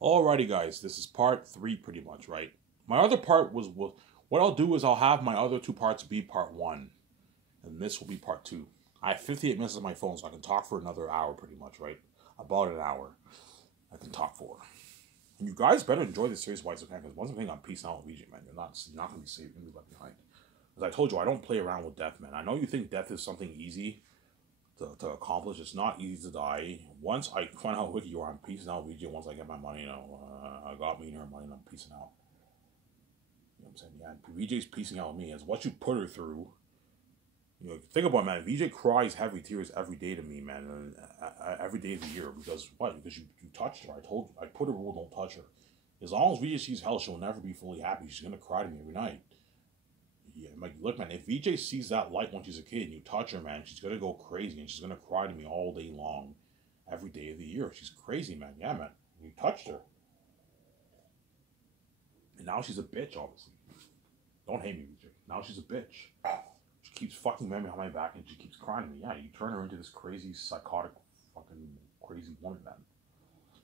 Alrighty, guys, this is part three, pretty much, right? My other part was what I'll do is I'll have my other two parts be part one, and this will be part two. I have 58 minutes on my phone, so I can talk for another hour, pretty much, right? About an hour, I can talk for. And you guys better enjoy the series while it's okay, because once again, I'm peace out with VJ, man. You're not gonna be saved, you're gonna be left behind. As I told you, I don't play around with death, man. I know you think death is something easy to accomplish. It's not easy to die. Once I find out who you are, I'm peacing out with VJ. Once I get my money, I got me and her money, and I'm peacing out. You know what I'm saying? Yeah, VJ's piecing out with me. As what you put her through. You know, think about it, man. VJ cries heavy tears every day to me, man, and every day of the year. Because what? Because you touched her. I told you. I put a rule: don't touch her. As long as VJ sees hell, she'll never be fully happy. She's gonna cry to me every night. Yeah, like, look, man. If VJ sees that light when she's a kid and you touch her, man, she's gonna go crazy and she's gonna cry to me all day long, every day of the year. She's crazy, man. Yeah, man. You touched her, and now she's a bitch. Obviously, don't hate me, VJ. Now she's a bitch. She keeps fucking me behind my back and she keeps crying to me. Yeah, you turn her into this crazy, psychotic, fucking crazy woman, man.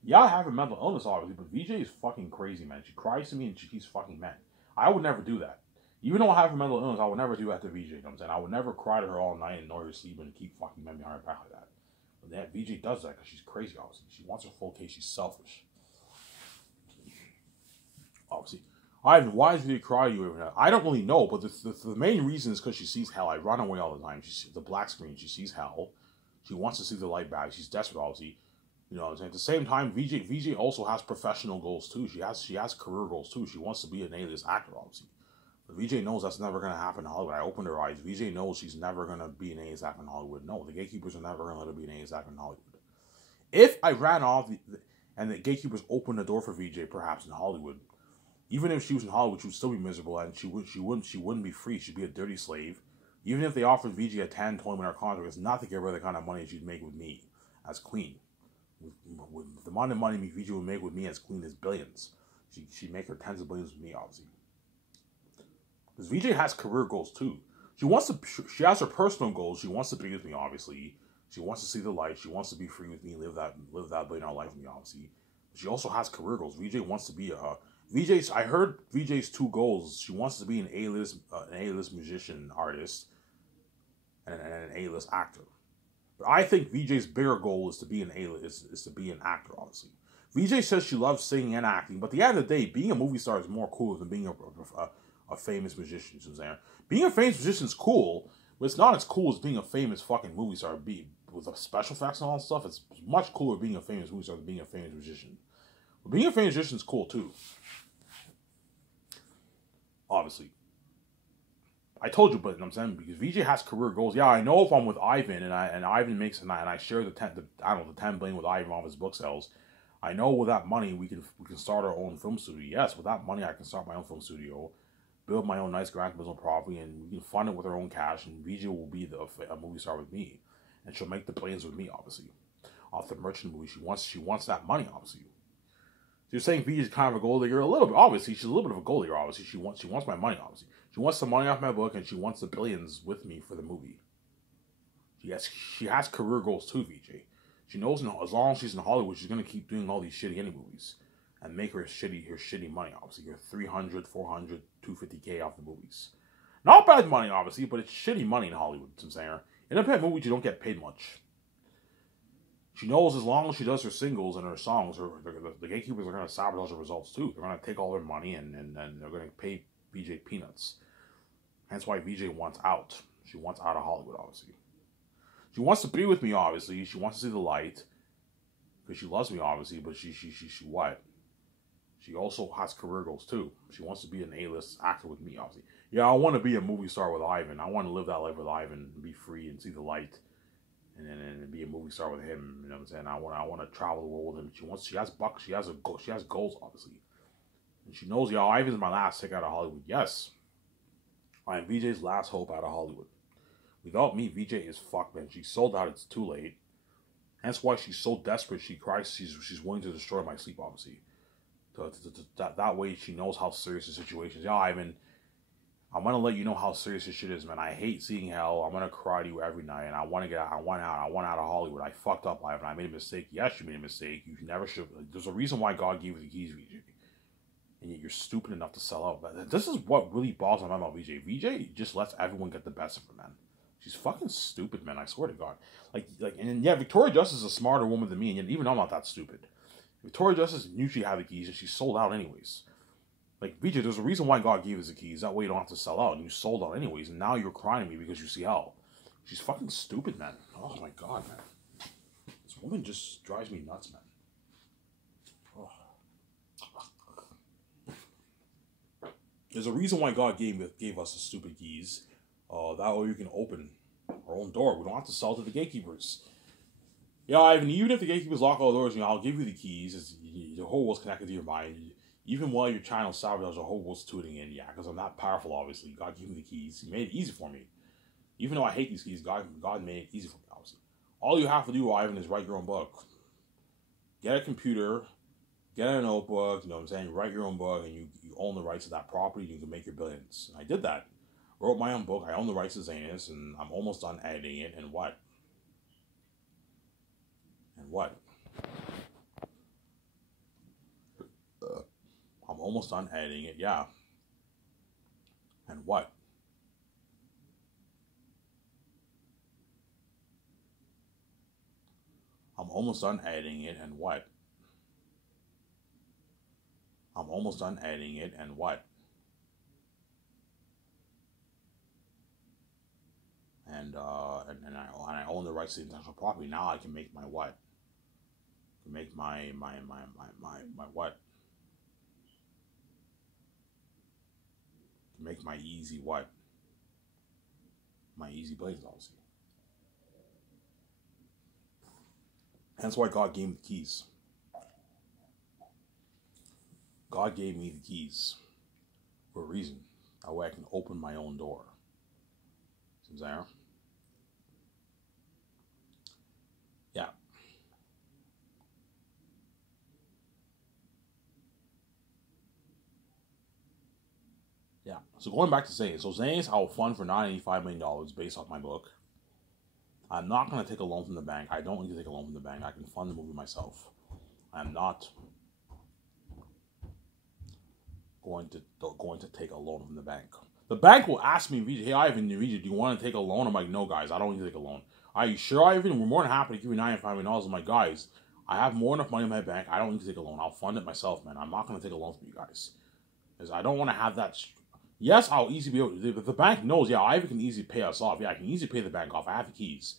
Yeah, I have a mental illness, obviously, but VJ is fucking crazy, man. She cries to me and she keeps fucking mad. I would never do that. Even though I have a mental illness, I would never do that to VJ. You know what I'm saying? I would never cry to her all night and annoy her sleeping and keep fucking men behind her back like that. But that VJ does that because she's crazy, obviously. She wants her full case. She's selfish. Obviously. Ivan, why does VJ cry to you every night? I don't really know, but the main reason is because she sees hell. I run away all the time. She sees the black screen. She sees hell. She wants to see the light back. She's desperate, obviously. You know what I'm saying? At the same time, VJ also has professional goals too. She has career goals too. She wants to be an A-list actor, obviously. But VJ knows that's never gonna happen in Hollywood. I opened her eyes. VJ knows she's never gonna be an A-list actor in Hollywood. No, the gatekeepers are never gonna let her be an A-list actor in Hollywood. If I ran off and the gatekeepers opened the door for VJ, perhaps in Hollywood, even if she was in Hollywood, she would still be miserable and she wouldn't be free. She'd be a dirty slave. Even if they offered VJ a 10, 20 minute contract, it's not to give her the kind of money she'd make with me as queen. With the amount of money VJ would make with me as queen is billions. She'd make her tens of billions with me, obviously. Because VJ has career goals too. She has her personal goals. She wants to be with me, obviously. She wants to see the light. She wants to be free with me, live that billion-dollar life with me, obviously. She also has career goals. VJ wants to be I heard VJ's two goals. She wants to be an A-list musician artist and an A-list actor. But I think VJ's bigger goal is to be is to be an actor, honestly. VJ says she loves singing and acting, but at the end of the day, being a movie star is more cool than being a famous musician. Suzanne, being a famous musician is cool, but it's not as cool as being a famous fucking movie star. With the special effects and all that stuff, it's much cooler being a famous movie star than being a famous musician. But being a famous musician is cool too. Obviously, I told you, but I'm saying because VJ has career goals. Yeah, I know if I'm with Ivan and Ivan makes and I share the 10 billion with Ivan off his book sales. I know with that money we can start our own film studio. Yes, with that money I can start my own film studio, build my own nice grand business property, and we can fund it with our own cash. And VJ will be a movie star with me, and she'll make the billions with me, obviously, off the merchant movie. She wants that money, obviously. You're saying VJ is kind of a gold digger, a little bit. Obviously, she's a little bit of a gold digger. Obviously, she wants my money. Obviously, she wants the money off my book, and she wants the billions with me for the movie. She has career goals too, VJ. She knows as long as she's in Hollywood, she's gonna keep doing all these shitty indie movies and make her shitty money. Obviously, her 300, 400, 250K off the movies. Not bad money, obviously, but it's shitty money in Hollywood. I'm saying, independent movies, you don't get paid much. She knows as long as she does her singles and her songs, the gatekeepers are going to sabotage her results too. They're going to take all their money and they're going to pay VJ peanuts. Hence why VJ wants out. She wants out of Hollywood, obviously. She wants to be with me, obviously. She wants to see the light because she loves me, obviously. But she what? She also has career goals too. She wants to be an A-list actor with me, obviously. Yeah, I want to be a movie star with Ivan. I want to live that life with Ivan and be free and see the light. And be a movie star with him. You know what I'm saying? I want to travel the world with him. She has bucks. She has goals, obviously. And she knows, yo, Ivan's my last ticket out of Hollywood. Yes, I am VJ's last hope out of Hollywood. Without me, VJ is fucked, man. She's sold out. It's too late. Hence why she's so desperate. She cries. She's willing to destroy my sleep, obviously. That way she knows how serious the situation is. Yeah, Ivan, I'm gonna let you know how serious this shit is, man. I hate seeing hell. I'm gonna cry to you every night, and I want to get out. I want out. I want out of Hollywood. I fucked up, Ivan. I made a mistake. Yes, you made a mistake. You never should. There's a reason why God gave you the keys, VJ, and yet you're stupid enough to sell out. But this is what really bothers my mind about VJ. VJ just lets everyone get the best of her, man. She's fucking stupid, man. I swear to God. And yeah, Victoria Justice is a smarter woman than me, and yet even I'm not that stupid. Victoria Justice knew she had the keys, and she sold out anyways. Like, VJ, there's a reason why God gave us the keys. That way you don't have to sell out, and you sold out anyways, and now you're crying at me because you see hell. She's fucking stupid, man. Oh my God, man. This woman just drives me nuts, man. Oh. There's a reason why God gave us the stupid keys. That way we can open our own door. We don't have to sell to the gatekeepers. Yeah, Ivan, even if the gatekeepers lock all the doors, I'll give you the keys. The whole world's connected to your mind. Even while you're trying to sabotage, the whole world's tuning in. Yeah, because I'm not powerful, obviously. God gave me the keys. He made it easy for me. Even though I hate these keys, God made it easy for me, obviously. All you have to do, Ivan, is write your own book. Get a computer, get a notebook, you know what I'm saying? Write your own book, and you own the rights to that property, and you can make your billions. And I did that. Wrote my own book. I own the rights to Zanus, and I'm almost done editing it. And what? And what? I'm almost done editing it, yeah. And what? I'm almost done editing it, and what? I'm almost done editing it, and what? And I own the rights to the intellectual property. Now I can make my what? I can make my what? I can make my easy what? My easy blades, obviously. That's why God gave me the keys. God gave me the keys for a reason. That way I can open my own door. See what I'm saying? Yeah. Yeah. So going back to Zanus. So Zanus, I will fund for $985 million based off my book. I'm not going to take a loan from the bank. I don't need to take a loan from the bank. I can fund the movie myself. I'm not going to take a loan from the bank. The bank will ask me, hey, Ivan, do you want to take a loan? I'm like, no, guys, I don't need to take a loan. Are you sure, Ivan? We're more than happy to give you $95 million. I'm like, guys, I have more than enough money in my bank. I don't need to take a loan. I'll fund it myself, man. I'm not going to take a loan from you guys. Because I don't want to have that. Yes, I'll easily be able to. But the bank knows, yeah, Ivan can easily pay us off. Yeah, I can easily pay the bank off. I have the keys.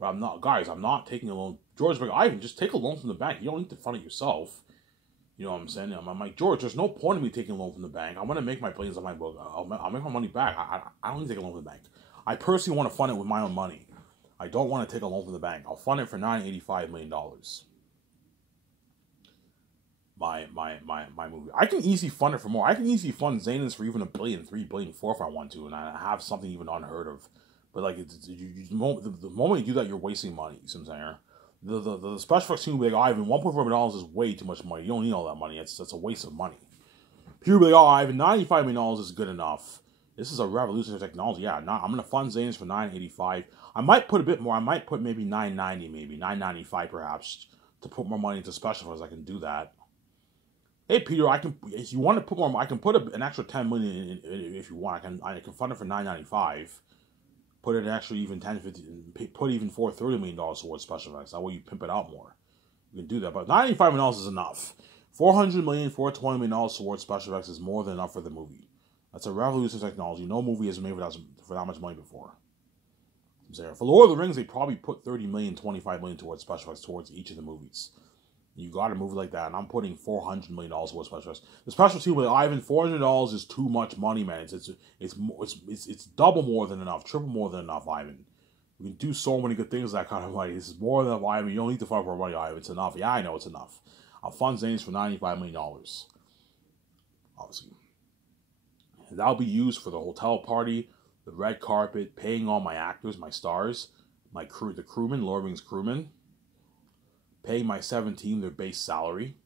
But I'm not, guys, I'm not taking a loan. George's like, Ivan, just take a loan from the bank. You don't need to fund it yourself. You know what I'm saying? I'm like, George, there's no point in me taking a loan from the bank. I'm going to make my billions on my book. I'll make my money back. I don't need to take a loan from the bank. I personally want to fund it with my own money. I don't want to take a loan from the bank. I'll fund it for $985 million. My movie. I can easily fund it for more. I can easily fund Zanus for even $1 billion, $3 billion, $4 billion if I want to, and I have something even unheard of. But like, the moment you do that, you're wasting money. You see what I'm saying? The special effects team will be like, Ivan, $1.4 million is way too much money. You don't need all that money. That's a waste of money. People will be like, Ivan, $95 million is good enough. This is a revolutionary technology. Yeah, I'm going to fund Zanus for $985. I might put a bit more. I might put maybe $990, maybe $995 perhaps, to put more money into special effects. I can do that. Hey Peter, if you want to put more, I can put an extra $10 million in, if you want. I can fund it for $995. Put it actually even put even $430 million towards special effects. That way you pimp it out more. You can do that, but $95 million is enough. $400 million, $420 million towards special effects is more than enough for the movie. That's a revolutionary technology. No movie has been made for that much money before. For Lord of the Rings, they probably put $30 million, $25 million towards special effects towards each of the movies. You got a movie like that, and I'm putting $400 million towards special effects. The special team with Ivan, $400 is too much money, man. It's double more than enough, triple more than enough, Ivan. You can do so many good things with that kind of money. This is more than enough, Ivan. You don't need to fund for money, Ivan. It's enough. Yeah, I know it's enough. I'll fund Zanus for $95 million, obviously. And that'll be used for the hotel party, the red carpet, paying all my actors, my stars, my crew, the crewmen, Lord of the Rings crewmen. Paying my 7 team their base salary.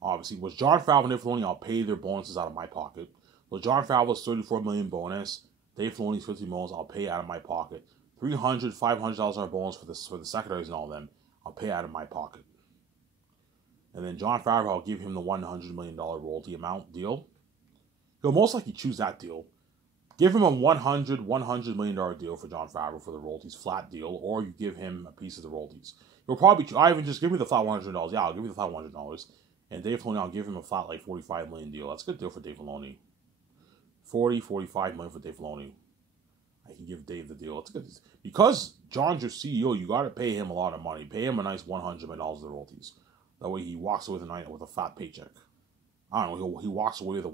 Obviously, was Jon Favreau and Dave Filoni, I'll pay their bonuses out of my pocket. So Jon Favreau's $34 million bonus. Dave Filoni's $50 million. I'll pay out of my pocket. $300, $500 bonus for the secondaries and all of them. I'll pay out of my pocket. And then Jon Favreau, I'll give him the $100 million royalty amount deal. He'll most likely choose that deal. Give him a $100 million deal for Jon Favreau for the royalties, flat deal, or you give him a piece of the royalties. He'll probably, Ivan, just give me the flat $100. Yeah, I'll give you the flat $100. And Dave Filoni, I'll give him a flat like $45 million deal. That's a good deal for Dave Filoni. $45 million for Dave Filoni. I can give Dave the deal. It's good. Because John's your CEO, you got to pay him a lot of money. Pay him a nice $100 million of the royalties. That way he walks away with a fat paycheck. I don't know. He walks away with a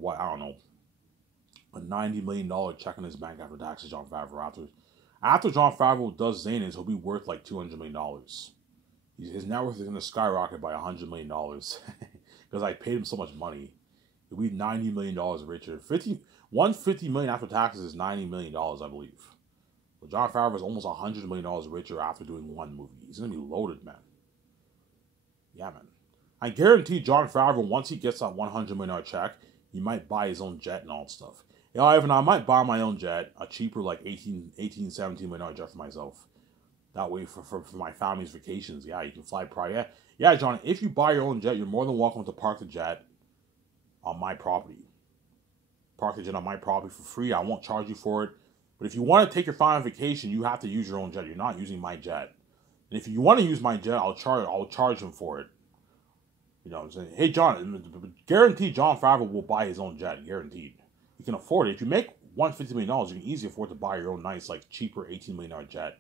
$90 million check in his bank after taxes. Jon Favreau after Jon Favreau does Zanin's, he'll be worth like $200 million. His net worth is going to skyrocket by $100 million because I paid him so much money. He'll be $90 million richer. $150 million after taxes is $90 million, I believe. But Jon Favreau is almost $100 million richer after doing one movie. He's going to be loaded, man. Yeah, man. I guarantee Jon Favreau, once he gets that $100 million check, he might buy his own jet and all that stuff. Yeah, Ivan, I might buy my own jet, a cheaper, like $17 million jet for myself. That way, for my family's vacations, yeah, you can fly private. Yeah, John, if you buy your own jet, you're more than welcome to park the jet on my property. Park the jet on my property for free. I won't charge you for it. But if you want to take your family on vacation, you have to use your own jet. You're not using my jet. And if you want to use my jet, I'll charge him for it. You know what I'm saying? Hey, John, guaranteed Jon Favreau will buy his own jet. Guaranteed. You can afford it. If you make $150 million, you can easily afford to buy your own nice, like, cheaper $18 million jet.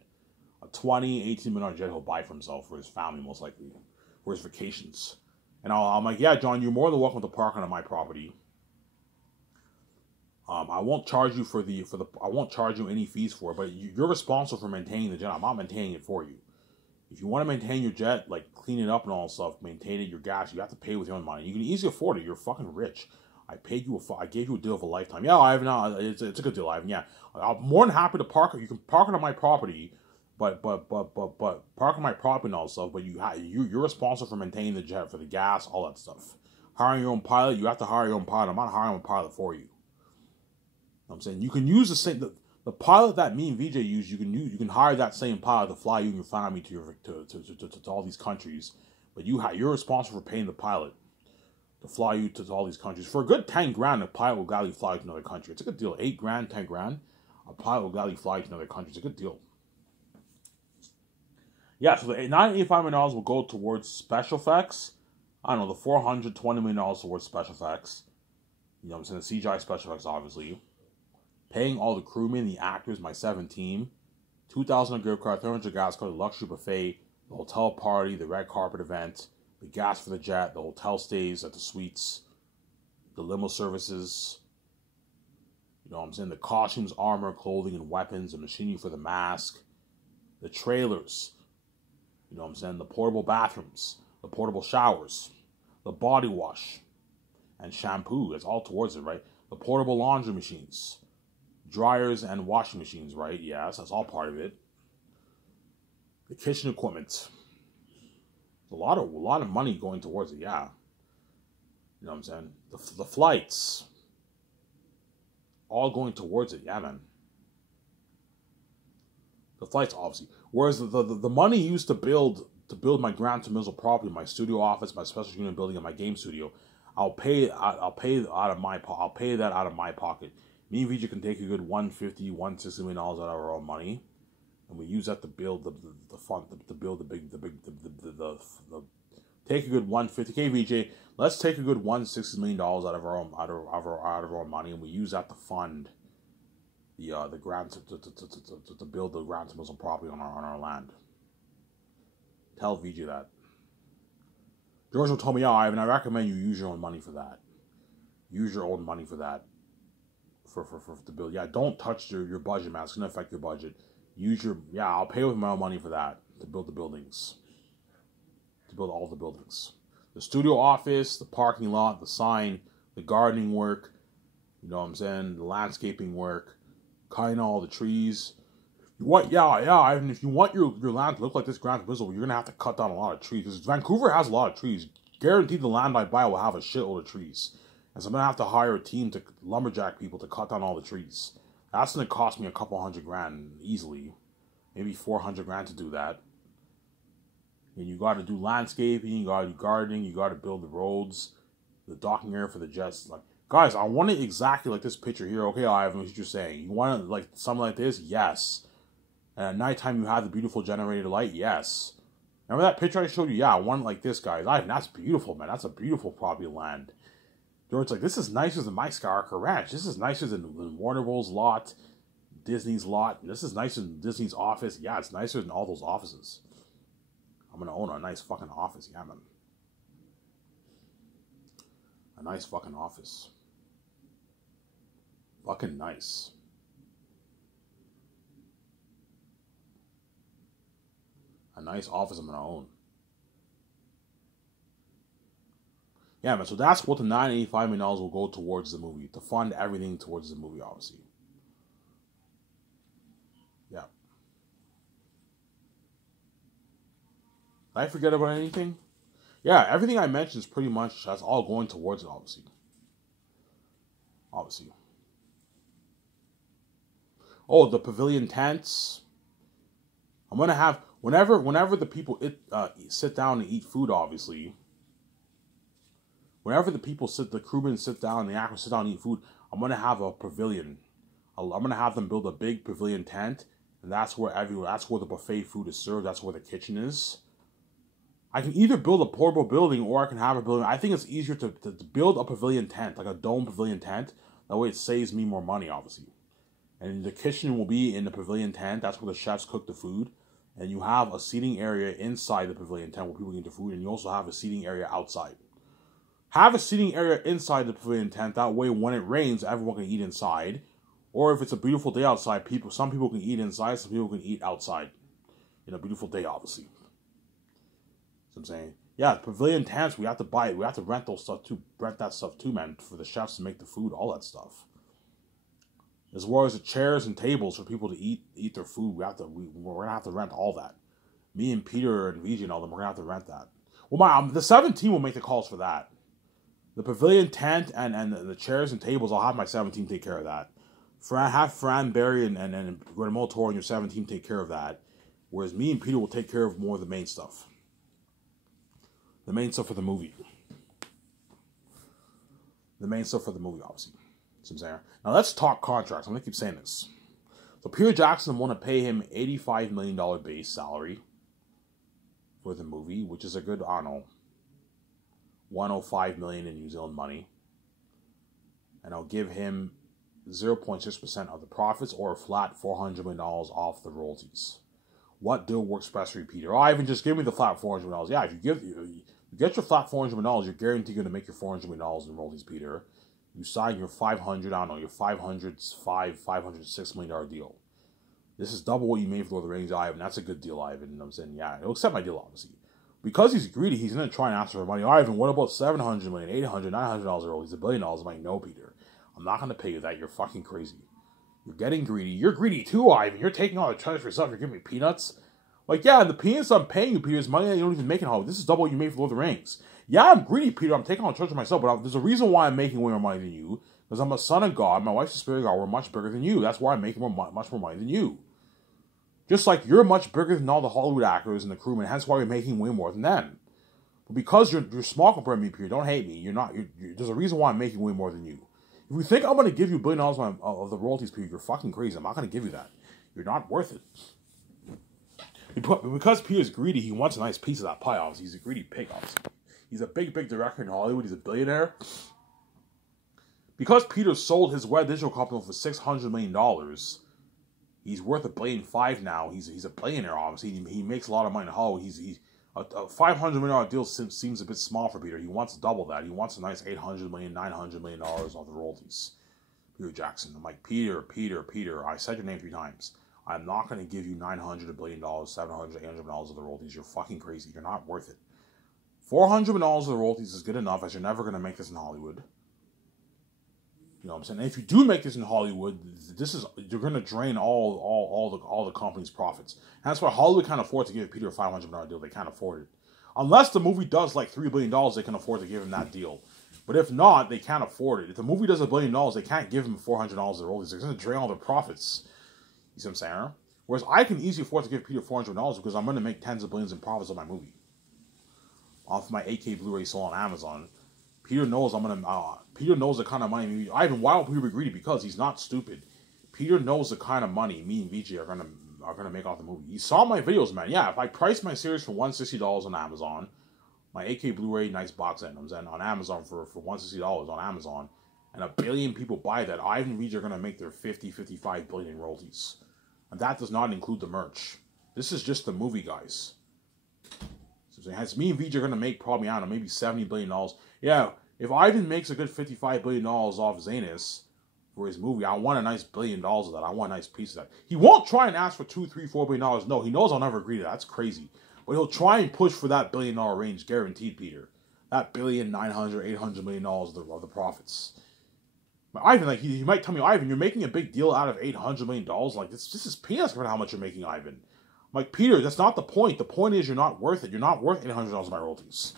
A $18 million jet he'll buy for himself, for his family, most likely, for his vacations. And I'm like, yeah, John, you're more than welcome to park on my property. I won't charge you I won't charge you any fees for it, but you're responsible for maintaining the jet. I'm not maintaining it for you. If you want to maintain your jet, like clean it up and all that stuff, maintain it, your gas, you have to pay with your own money. You can easily afford it. You're fucking rich. I gave you a deal of a lifetime. Yeah, Ivan, it's a good deal, Ivan. Yeah, I'm more than happy to park it. You can park it on my property, but park on my property and all that stuff. But you're responsible for maintaining the jet, for the gas, all that stuff. Hiring your own pilot, you have to hire your own pilot. I'm not hiring a pilot for you. You know what I'm saying, you can use the same the pilot that me and VJ use. You can hire that same pilot to fly you and your family to all these countries. But you're responsible for paying the pilot to fly you to all these countries. For a good $10,000, a pilot will gladly fly you to another country. It's a good deal. $8,000, $10,000, a pilot will gladly fly you to another country. It's a good deal. Yeah, so the $985 million will go towards special effects. I don't know, the $420 million towards special effects. You know what I'm saying? The CGI special effects, obviously. Paying all the crewmen, the actors, my 7 team. $2,000 gift card, $300 gas card, the luxury buffet, the hotel party, the red carpet event, the gas for the jet, the hotel stays at the suites, the limo services, you know what I'm saying, the costumes, armor, clothing, and weapons, the machinery for the mask, the trailers, you know what I'm saying, the portable bathrooms, the portable showers, the body wash, and shampoo. It's all towards it, right? The portable laundry machines, dryers and washing machines, right? Yes, that's all part of it. The kitchen equipment. A lot of money going towards it, yeah. You know what I'm saying? The flights. All going towards it, yeah, man. The flights, obviously. Whereas the money used to build my Gran Turismo property, my studio office, my special unit building, and my game studio, I'll pay that out of my pocket. Me and Vijay can take a good $150, $160 million out of our own money, and we use that to build the fund, to build the take a good $150. Okay, Vijay, let's take a good $160 million out of our own money, and we use that to fund the grant to build the Gran Turismo property on our land. Tell Vijay that. George told me, yeah, Ivan, I recommend you use your own money for that. Use your own money for that. For the build. Yeah, don't touch your budget, man. It's gonna affect your budget. I'll pay with my own money for that, to build the buildings. To build all the buildings. The studio office, the parking lot, the sign, the gardening work, you know what I'm saying, the landscaping work, cutting all the trees. And if you want your land to look like this Gran Turismo, you're gonna have to cut down a lot of trees. Because Vancouver has a lot of trees. Guaranteed the land I buy will have a shitload of trees. And so I'm going to have to hire a team to lumberjack people to cut down all the trees. That's going to cost me a couple $100,000 easily. Maybe $400,000 to do that. And you got to do landscaping, you got to do gardening, you got to build the roads, the docking area for the jets. Like, guys, I want it exactly like this picture here. Okay, Ivan, what you're saying. You want it like something like this? Yes. And at nighttime, you have the beautiful generated light? Yes. Remember that picture I showed you? Yeah, I want it like this, guys. Ivan, that's beautiful, man. That's a beautiful property of land. George's like, this is nicer than my Skywalker Ranch. This is nicer than Warner Bros. Lot, Disney's lot. This is nicer than Disney's office. Yeah, it's nicer than all those offices. I'm going to own a nice fucking office. Yeah, man. A nice fucking office. Fucking nice. A nice office I'm going to own. Yeah, man. So that's what the $985 million will go towards the movie. To fund everything towards the movie, obviously. Yeah. Did I forget about anything? Yeah, everything I mentioned is pretty much, that's all going towards it, obviously. Obviously. Oh, the pavilion tents. I'm going to have, whenever the people sit down and eat food, obviously. Whenever the crewmen sit down and the actors sit down and eat food, I'm going to have a pavilion. I'm going to have them build a big pavilion tent. And that's where the buffet food is served. That's where the kitchen is. I can either build a portable building or I can have a building. I think it's easier to build a pavilion tent, like a dome pavilion tent. That way it saves me more money, obviously. And the kitchen will be in the pavilion tent. That's where the chefs cook the food. And you have a seating area inside the pavilion tent where people can eat the food. And you also have a seating area outside. Have a seating area inside the pavilion tent. That way when it rains, everyone can eat inside. Or if it's a beautiful day outside, some people can eat inside, some people can eat outside. In a beautiful day, obviously. So I'm saying, yeah, pavilion tents, we have to buy it. We have to rent those stuff too. Rent that stuff too, man, for the chefs to make the food, all that stuff. As well as the chairs and tables for people to eat their food. We're gonna have to rent all that. Me and Peter and VJ and all them, we're gonna have to rent that. Well, the 17 will make the calls for that. The pavilion tent and the chairs and tables, I'll have my 17 take care of that. Have Fran, Barry, and Guillermo Toro and your 17 take care of that. Whereas me and Peter will take care of more of the main stuff. The main stuff for the movie. The main stuff for the movie, obviously. See what I'm saying? Now let's talk contracts. I'm going to keep saying this. So Peter Jackson want to pay him $85 million base salary for the movie, which is a good, I don't know, $105 million in New Zealand money. And I'll give him 0.6% of the profits or a flat $400 million off the royalties. What deal works best for you, Peter? Ivan, just give me the flat $400 million. Yeah, if you get your flat $400 million, you're guaranteed going to make your $400 million in royalties, Peter. You sign your your $506 million deal. This is double what you made for Lord of the Rings, Ivan. That's a good deal, Ivan. And I'm saying, yeah, he'll accept my deal, obviously. Because he's greedy, he's going to try and ask for money. Ivan, what about $700 million, $800, $900 royalties, $1 billion? I'm like, no, Peter. I'm not going to pay you that. You're fucking crazy. You're getting greedy. You're greedy too, Ivan. You're taking all the charge for yourself. You're giving me peanuts. Like, yeah, the peanuts I'm paying you, Peter, is money that you don't even make in Hollywood. This is double what you made for Lord of the Rings. Yeah, I'm greedy, Peter. I'm taking all the charge for myself, but there's a reason why I'm making way more money than you. Because I'm a son of God. My wife's a spirit of God. We're much bigger than you. That's why I'm making much more money than you. Just like you're much bigger than all the Hollywood actors and the crewmen. Hence why you're making way more than them. But because you're small compared to me, Peter, don't hate me. You're not. There's a reason why I'm making way more than you. If you think I'm going to give you $1 billion of the royalties, Peter, you're fucking crazy. I'm not going to give you that. You're not worth it. Because Peter's greedy, he wants a nice piece of that pie, obviously. He's a greedy pig, obviously. He's a big director in Hollywood. He's a billionaire. Because Peter sold his web digital company for $600 million, he's worth $1.5 billion now. He's a billionaire, obviously. He makes a lot of money in Hollywood. A $500 million deal seems a bit small for Peter. He wants double that. He wants a nice $800 million, $900 million off the royalties. Peter Jackson. I'm like, Peter. I said your name 3 times. I'm not going to give you $900, $1 billion, $700, $800 million of the royalties. You're fucking crazy. You're not worth it. $400 million of the royalties is good enough, as you're never going to make this in Hollywood. You know what I'm saying? And if you do make this in Hollywood, you're going to drain all the company's profits. And that's why Hollywood can't afford to give Peter a $500 million deal. They can't afford it. Unless the movie does like $3 billion, they can afford to give him that deal. But if not, they can't afford it. If the movie does $1 billion, they can't give them $400 of royalties. They're going to drain all their profits. You see what I'm saying? Whereas I can easily afford to give Peter $400 because I'm going to make tens of billions in profits on my movie. Off my 8K Blu-ray sold on Amazon. Peter knows I'm going to... Peter knows the kind of money... Ivan, why don't Peter be greedy? Because he's not stupid. Peter knows the kind of money me and VJ are going to make off the movie. He saw my videos, man. Yeah, if I price my series for $160 on Amazon, my 8K Blu-ray nice box set comes in on Amazon for $160 on Amazon, and 1 billion people buy that, Ivan and VJ are going to make their 55 billion in royalties. And that does not include the merch. This is just the movie, guys. So me and VJ are going to make probably, I don't know, maybe $70 billion. Yeah, if Ivan makes a good $55 billion off Zanus for his movie, I want a nice $1 billion of that. I want a nice piece of that. He won't try and ask for $2, $3, $4 billion. No, he knows I'll never agree to that. That's crazy. But he'll try and push for that $1 billion range, guaranteed, Peter. That $1 $900, $800 million of the profits. But Ivan, like, he might tell me, Ivan, you're making a big deal out of $800 million. Like, this is peanuts compared to how much you're making, Ivan. I'm like, Peter, that's not the point. The point is you're not worth it. You're not worth $800 of my royalties.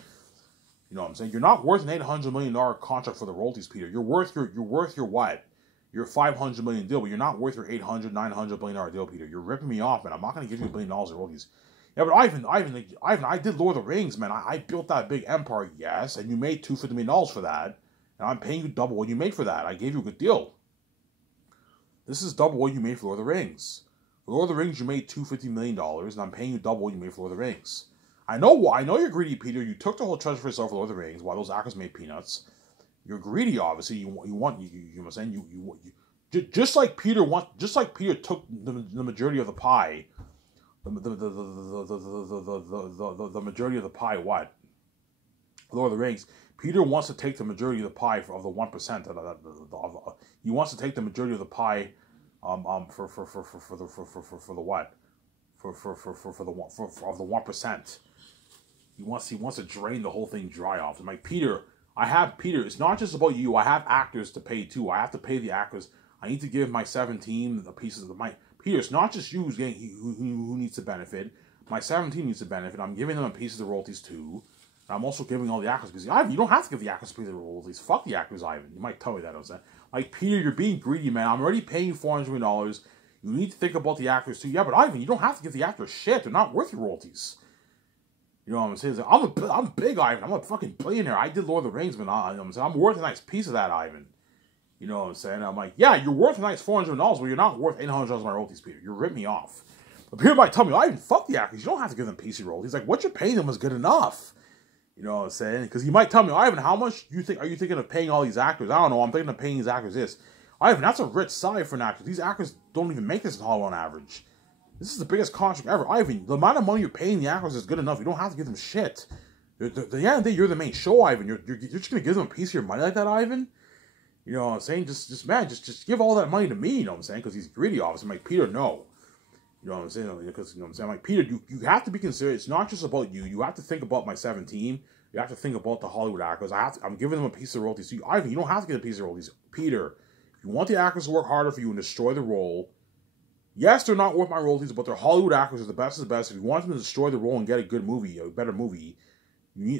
You know what I'm saying? You're not worth an $800 million contract for the royalties, Peter. You're worth your what? Your $500 million deal, but you're not worth your $800, $900 million deal, Peter. You're ripping me off, man. I'm not going to give you $1 billion of royalties. Yeah, but Ivan, I did Lord of the Rings, man. I built that big empire, yes, and you made $250 million for that. And I'm paying you double what you made for that. I gave you a good deal. This is double what you made for Lord of the Rings. For Lord of the Rings, you made $250 million, and I'm paying you double what you made for Lord of the Rings. I know you're greedy, Peter. You took the whole treasure for yourself for Lord of the Rings, while those actors made peanuts. You're greedy, obviously. You know what I'm saying? You just like Peter took the majority of the pie. The majority of the pie, what? Lord of the Rings. Peter wants to take the majority of the pie of the 1%. He wants to take the majority of the pie, for the what? For the 1%. He wants to drain the whole thing dry off. I'm like, Peter, it's not just about you. I have actors to pay too. I have to pay the actors. I need to give my 17 the pieces of the money. Peter, it's not just you who needs to benefit. My 17 needs to benefit. I'm giving them a piece of the royalties too. And I'm also giving all the actors, because Ivan, you don't have to give the actors a piece of the royalties. Fuck the actors, Ivan. You might tell me that, I was saying. Like, Peter, you're being greedy, man. I'm already paying you $400 million. You need to think about the actors too. Yeah, but Ivan, you don't have to give the actors shit. They're not worth your royalties. You know what I'm saying? I'm big, Ivan. I'm a fucking billionaire. I did Lord of the Rings, man. I'm worth a nice piece of that, Ivan. You know what I'm saying? I'm like, yeah, you're worth a nice $400 million, but you're not worth $800 of my royalties, Peter. You're ripping me off. But Peter might tell me, Ivan, fuck the actors. You don't have to give them piece of royalties. Like, what you're paying them is good enough. You know what I'm saying? Because he might tell me, Ivan, how much are you thinking of paying all these actors? I don't know. I'm thinking of paying these actors this. Ivan, that's a rich salary for an actor. These actors don't even make this in Hollywood on average. This is the biggest contract ever. Ivan, the amount of money you're paying the actors is good enough. You don't have to give them shit. At the end of the day, you're the main show, Ivan. You're just going to give them a piece of your money like that, Ivan? You know what I'm saying? Just give all that money to me, you know what I'm saying? Because he's greedy, obviously. I'm like, Peter, no. You know what I'm saying? Because, you know what I'm saying? I'm like, Peter, you have to be considerate. It's not just about you. You have to think about my 17. You have to think about the Hollywood actors. I'm giving them a piece of royalties. So Ivan, you don't have to get a piece of royalties. Peter, if you want the actors to work harder for you and destroy the role, yes, they're not worth my royalties, but they're Hollywood actors. They're the best of the best. If you want them to destroy the role and get a good movie, a better movie,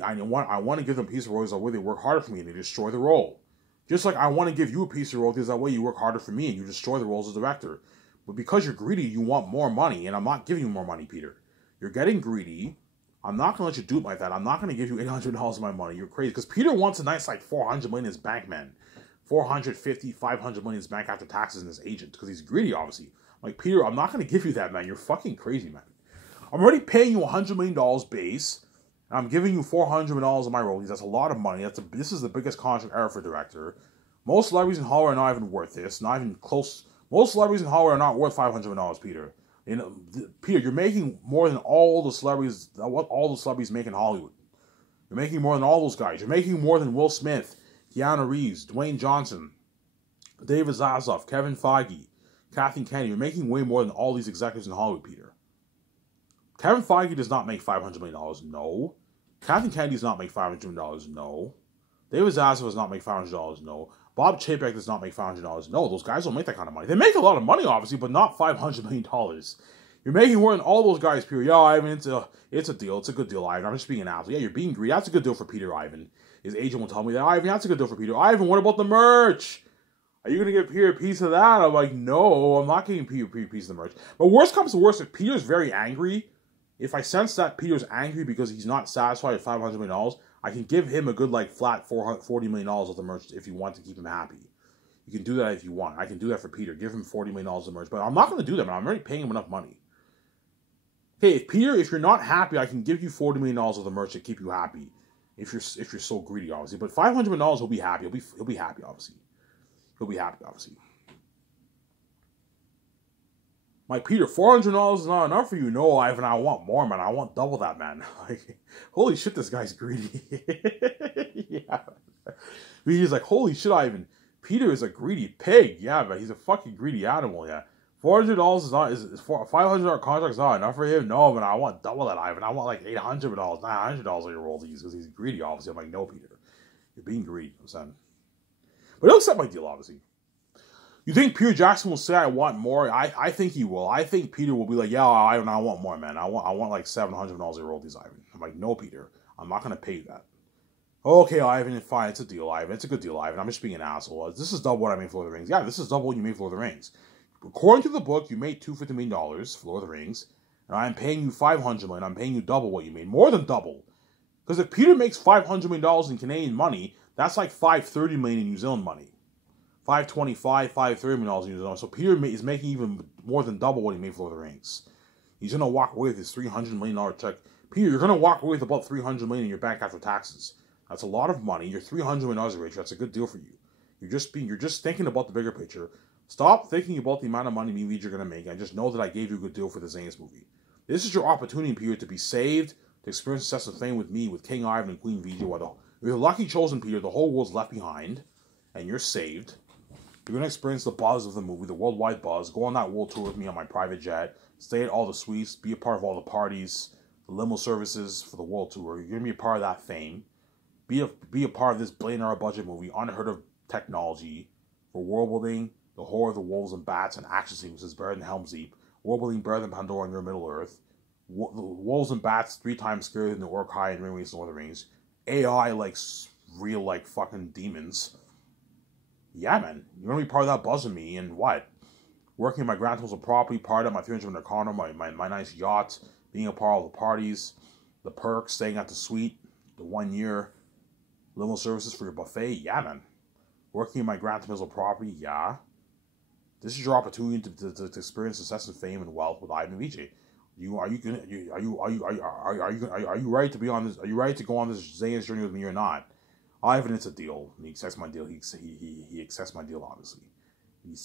I want to give them a piece of royalties that way they work harder for me and they destroy the role. Just like I want to give you a piece of royalties that way you work harder for me and you destroy the role as a director. But because you're greedy, you want more money, and I'm not giving you more money, Peter. You're getting greedy. I'm not going to let you do it like that. I'm not going to give you $800 of my money. You're crazy. Because Peter wants a nice, like, $400 million in his bank, man. $450, $500 million in his bank after taxes and his agent. Because he's greedy, obviously. I'm like, Peter, I'm not going to give you that, man. You're fucking crazy, man. I'm already paying you $100 million base. And I'm giving you $400 million of my royalties. That's a lot of money. This is the biggest contract ever for a director. Most celebrities in Hollywood are not even worth this. Not even close. Most celebrities in Hollywood are not worth $500 million, Peter. You know, Peter, you're making more than all the celebrities, what all the celebrities make in Hollywood. You're making more than all those guys. You're making more than Will Smith, Keanu Reeves, Dwayne Johnson, David Zaslav, Kevin Feige, Kathleen Kennedy. You're making way more than all these executives in Hollywood, Peter. Kevin Feige does not make $500 million, no. Kathleen Kennedy does not make $500 million, no. David Zaslav does not make $500, no. Bob Chapek does not make $500. No, those guys don't make that kind of money. They make a lot of money, obviously, but not $500 million. You're making more than all those guys, Peter. Yeah, Ivan, it's a deal. It's a good deal, Ivan. I'm just being an asshole. Yeah, you're being greedy. That's a good deal for Peter, Ivan. his agent will tell me that, Ivan, that's a good deal for Peter. Ivan, what about the merch? Are you going to give Peter a piece of that? I'm like, no, I'm not getting Peter a piece of the merch. But worst comes to worst, if Peter's very angry, if I sense that Peter's angry because he's not satisfied with $500 million, I can give him a good, like, flat $40 million of the merch if you want to keep him happy. You can do that if you want. I can do that for Peter. Give him $40 million of merch. But I'm not going to do that, man. I'm already paying him enough money. Hey, Peter, if you're not happy, I can give you $40 million of the merch to keep you happy. If you're so greedy, obviously. But $500 million, he'll be happy. He'll be happy, obviously. He'll be happy, obviously. Like, Peter, $400 is not enough for you. No, Ivan, I want more, man. I want double that, man. Like, holy shit, this guy's greedy. Yeah. He's like, holy shit, Ivan. Peter is a greedy pig. Yeah, but he's a fucking greedy animal, yeah. $400 is not, is $500 contract is not enough for him? No, but I want double that, Ivan. I want like $800, $900 on your royalties because he's greedy, obviously. I'm like, no, Peter. You're being greedy, I'm saying. But he'll accept my deal, obviously. You think Peter Jackson will say I want more? I think he will. I think Peter will be like, yeah, Ivan, I want more, man. I want like $700 in royalties, Ivan. I'm like, no, Peter. I'm not going to pay you that. Okay, Ivan, fine. It's a deal, Ivan. It's a good deal, Ivan. I'm just being an asshole. This is double what I made for Lord of the Rings. Yeah, this is double what you made for Lord of the Rings. According to the book, you made $250 million for Lord of the Rings. And I'm paying you $500 million. I'm paying you double what you made. More than double. Because if Peter makes $500 million in Canadian money, that's like $530 million in New Zealand money. $525, $530 million in New Zealand. So Peter is making even more than double what he made for Lord of the Rings. He's going to walk away with his $300 million check. Peter, you're going to walk away with about $300 million in your bank after taxes. That's a lot of money. You're $300 million rich. That's a good deal for you. You're just thinking about the bigger picture. Stop thinking about the amount of money me and you're going to make, and just know that I gave you a good deal for the Zanes movie. This is your opportunity, Peter, to be saved, to experience success and fame with me, with King Ivan and Queen Vijay. You're the lucky chosen, Peter. The whole world's left behind, and you're saved. You're going to experience the buzz of the movie, the worldwide buzz. Go on that world tour with me on my private jet. Stay at all the suites. Be a part of all the parties, the limo services for the world tour. You're going to be a part of that fame. Be a part of this billionaire budget movie, unheard of technology for world building, the horror of the wolves and bats and action sequences better than Helm's Deep, world building better than Pandora near Middle Earth, the wolves and bats 3 times scarier than the Uruk-hai and Ring-Wraiths and Lord of the Rings, AI like real like fucking demons. Yeah, man, you're gonna be part of that buzz with me, and what? Working in my grand total property, part of my 300 million condo, my nice yacht, being a part of the parties, the perks, staying at the suite, the 1 year limo services for your buffet. Yeah, man. Working in my Grand Total property. Yeah. This is your opportunity to experience success and fame and wealth with Ivan Vijay. Are you ready to be on this? Are you ready to go on this Zane's journey with me or not? Ivan, it's a deal. He accepts my deal. He accepts my deal. Obviously, he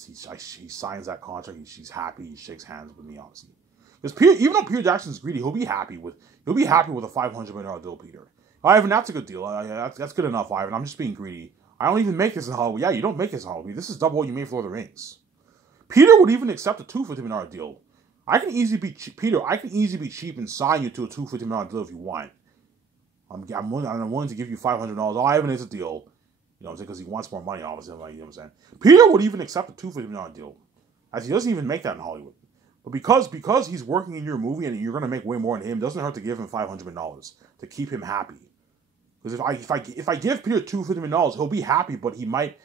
signs that contract. He's happy. He shakes hands with me. Obviously, because even though Peter Jackson's greedy, he'll be happy with a $500 million deal. Peter, Ivan, that's a good deal. That's good enough, Ivan. I'm just being greedy. I don't even make this in Hollywood. Yeah, you don't make this in Hollywood. This is double what you made for Lord of the Rings. Peter would even accept a $250 million deal. I can easily be cheap and sign you to a $250 million deal if you want. I'm willing to give you $500. Oh, Ivan, it's a deal. You know what I'm saying? Because he wants more money, obviously. You know what I'm saying? Peter would even accept a $250 million deal. As he doesn't even make that in Hollywood. But because he's working in your movie and you're going to make way more than him, it doesn't hurt to give him $500 million to keep him happy. Because if I give Peter $250 million, he'll be happy, but he might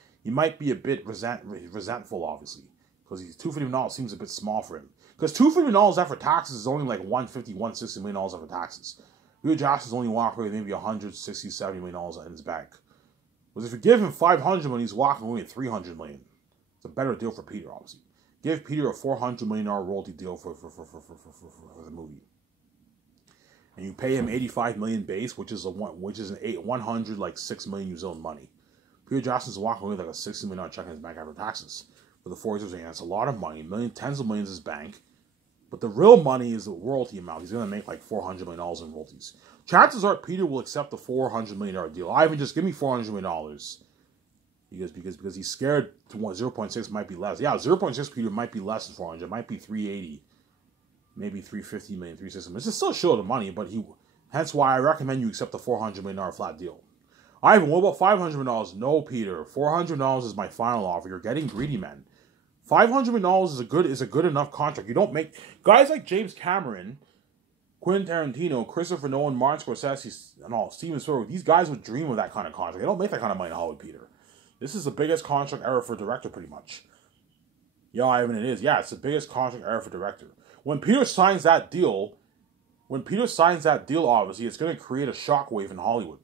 be a bit resentful, obviously, because $250 million seems a bit small for him. Because $250 million after taxes is only like $160 million after taxes. Peter Jackson's only walking away with maybe $170 million in his bank. Because if you give him $500 million, he's walking away with $300 million. It's a better deal for Peter, obviously. Give Peter a $400 million royalty deal for the movie. And you pay him $85 million base, which is $106 million New Zealand money. Peter Jackson's walking away with like a $60 million check in his bank after taxes. For the 4 years, that's a lot of money. Tens of millions in his bank. But the real money is the royalty amount. He's going to make like $400 million in royalties. Chances are Peter will accept the $400 million deal. Ivan, just give me $400 million. Because he's scared 0.6 might be less. Yeah, 0.6 Peter might be less than 400. It might be 380. Maybe 350 million, 360 million. It's still short of money, but hence why I recommend you accept the $400 million flat deal. Ivan, what about $500 million? No, Peter. $400 million is my final offer. You're getting greedy, man. $500 million is a good enough contract. You don't make guys like James Cameron, Quentin Tarantino, Christopher Nolan, Martin Scorsese, and all, Steven Spielberg, these guys would dream of that kind of contract. They don't make that kind of money in Hollywood, Peter. This is the biggest contract ever for a director, pretty much. Yeah, Ivan, it is. Yeah, it's the biggest contract ever for a director. When Peter signs that deal, obviously, it's going to create a shockwave in Hollywood.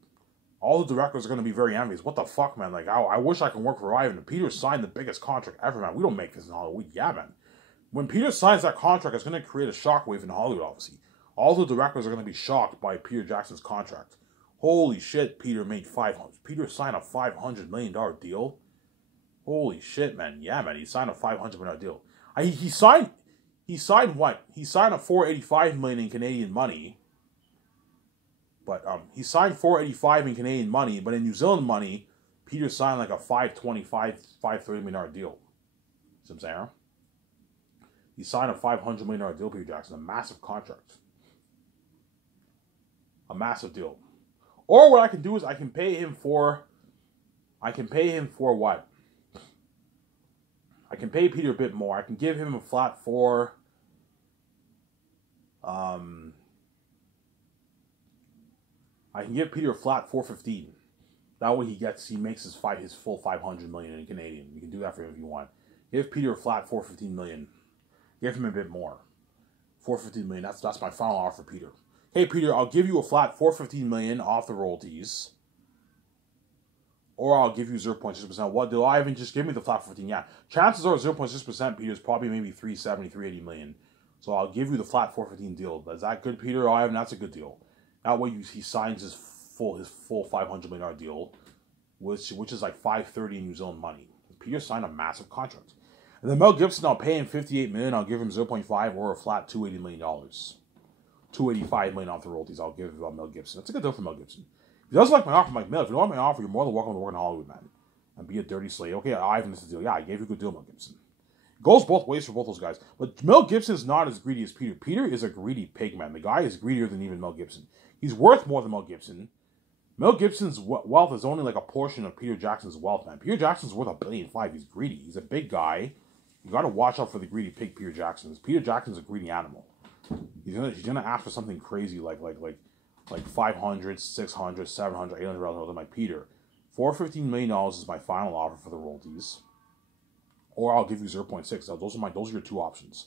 All the directors are going to be very envious. What the fuck, man? Like, I wish I can work for Ivan. Peter signed the biggest contract ever, man. We don't make this in Hollywood. Yeah, man. When Peter signs that contract, it's going to create a shockwave in Hollywood, obviously. All the directors are going to be shocked by Peter Jackson's contract. Holy shit, Peter signed a $500 million deal? Holy shit, man. Yeah, man, he signed a $500 million deal. He signed what? He signed a $485 million in Canadian money. But he signed $485 in Canadian money, but in New Zealand money, Peter signed like a $525, $530 million deal. See what I'm saying? He signed a $500 million deal, Peter Jackson, a massive contract. A massive deal. Or what I can do is I can pay him for what? I can pay Peter a bit more. I can give him a flat for I can give Peter a flat $415. That way he makes his full $500 million in Canadian. You can do that for him if you want. Give Peter a flat $415 million. Give him a bit more. $415 million. That's my final offer for Peter. Hey Peter, I'll give you a flat $415 million off the royalties. Or I'll give you 0.6%. What do I even just give me the flat 15? Yeah. Chances are 0.6%, Peter, is probably maybe $370, $380 million. So I'll give you the flat 415 deal. Is that good, Peter? Ivan, that's a good deal. That way he signs his full $500 million deal, which is like $530 in New Zealand money. Peter signed a massive contract. And then Mel Gibson, I'll pay him $58 million. I'll give him 0.5 or a flat $280 million. $285 million off the royalties. I'll give Mel Gibson. That's a good deal for Mel Gibson. If he doesn't like my offer, I'm like, Mel, if you don't like my offer, you're more than welcome to work in Hollywood, man. And be a dirty slave. Okay, Ivan, this is the deal. Yeah, I gave you a good deal, Mel Gibson. It goes both ways for both those guys. But Mel Gibson is not as greedy as Peter. Peter is a greedy pig, man. The guy is greedier than even Mel Gibson. He's worth more than Mel Gibson. Mel Gibson's wealth is only like a portion of Peter Jackson's wealth, man. Peter Jackson's worth $1.5 billion. He's greedy. He's a big guy. You got to watch out for the greedy pig Peter Jackson is. Peter Jackson's a greedy animal. He's gonna ask for something crazy like $500, $600, $700, $800 like Peter. $415 million is my final offer for the royalties. Or I'll give you 0.6. Those are your two options.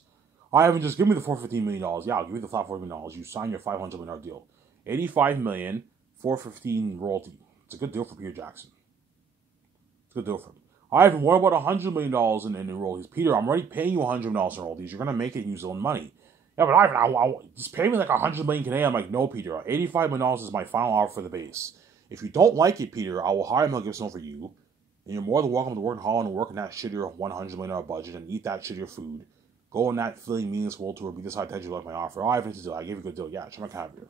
I haven't just give me the $415 million. Yeah, I'll give you the flat $415 million. You sign your $500 million deal. $85 million, $415 royalty. It's a good deal for Peter Jackson. It's a good deal for him. Ivan, what about $100 million in royalties? Peter, I'm already paying you $100 million in royalties. You're gonna make it in New Zealand money. Yeah, but Ivan, I just pay me like $100 million Canadian. I'm like, no, Peter. $85 million is my final offer for the base. If you don't like it, Peter, I will hire Mel Gibson over you, and you're more than welcome to work in Holland and work in that shittier $100 million budget and eat that shittier food. Go on that Philly Meaningless World Tour. Be this high attention like my offer. Ivan, I gave you a good deal. Yeah, check my calendar.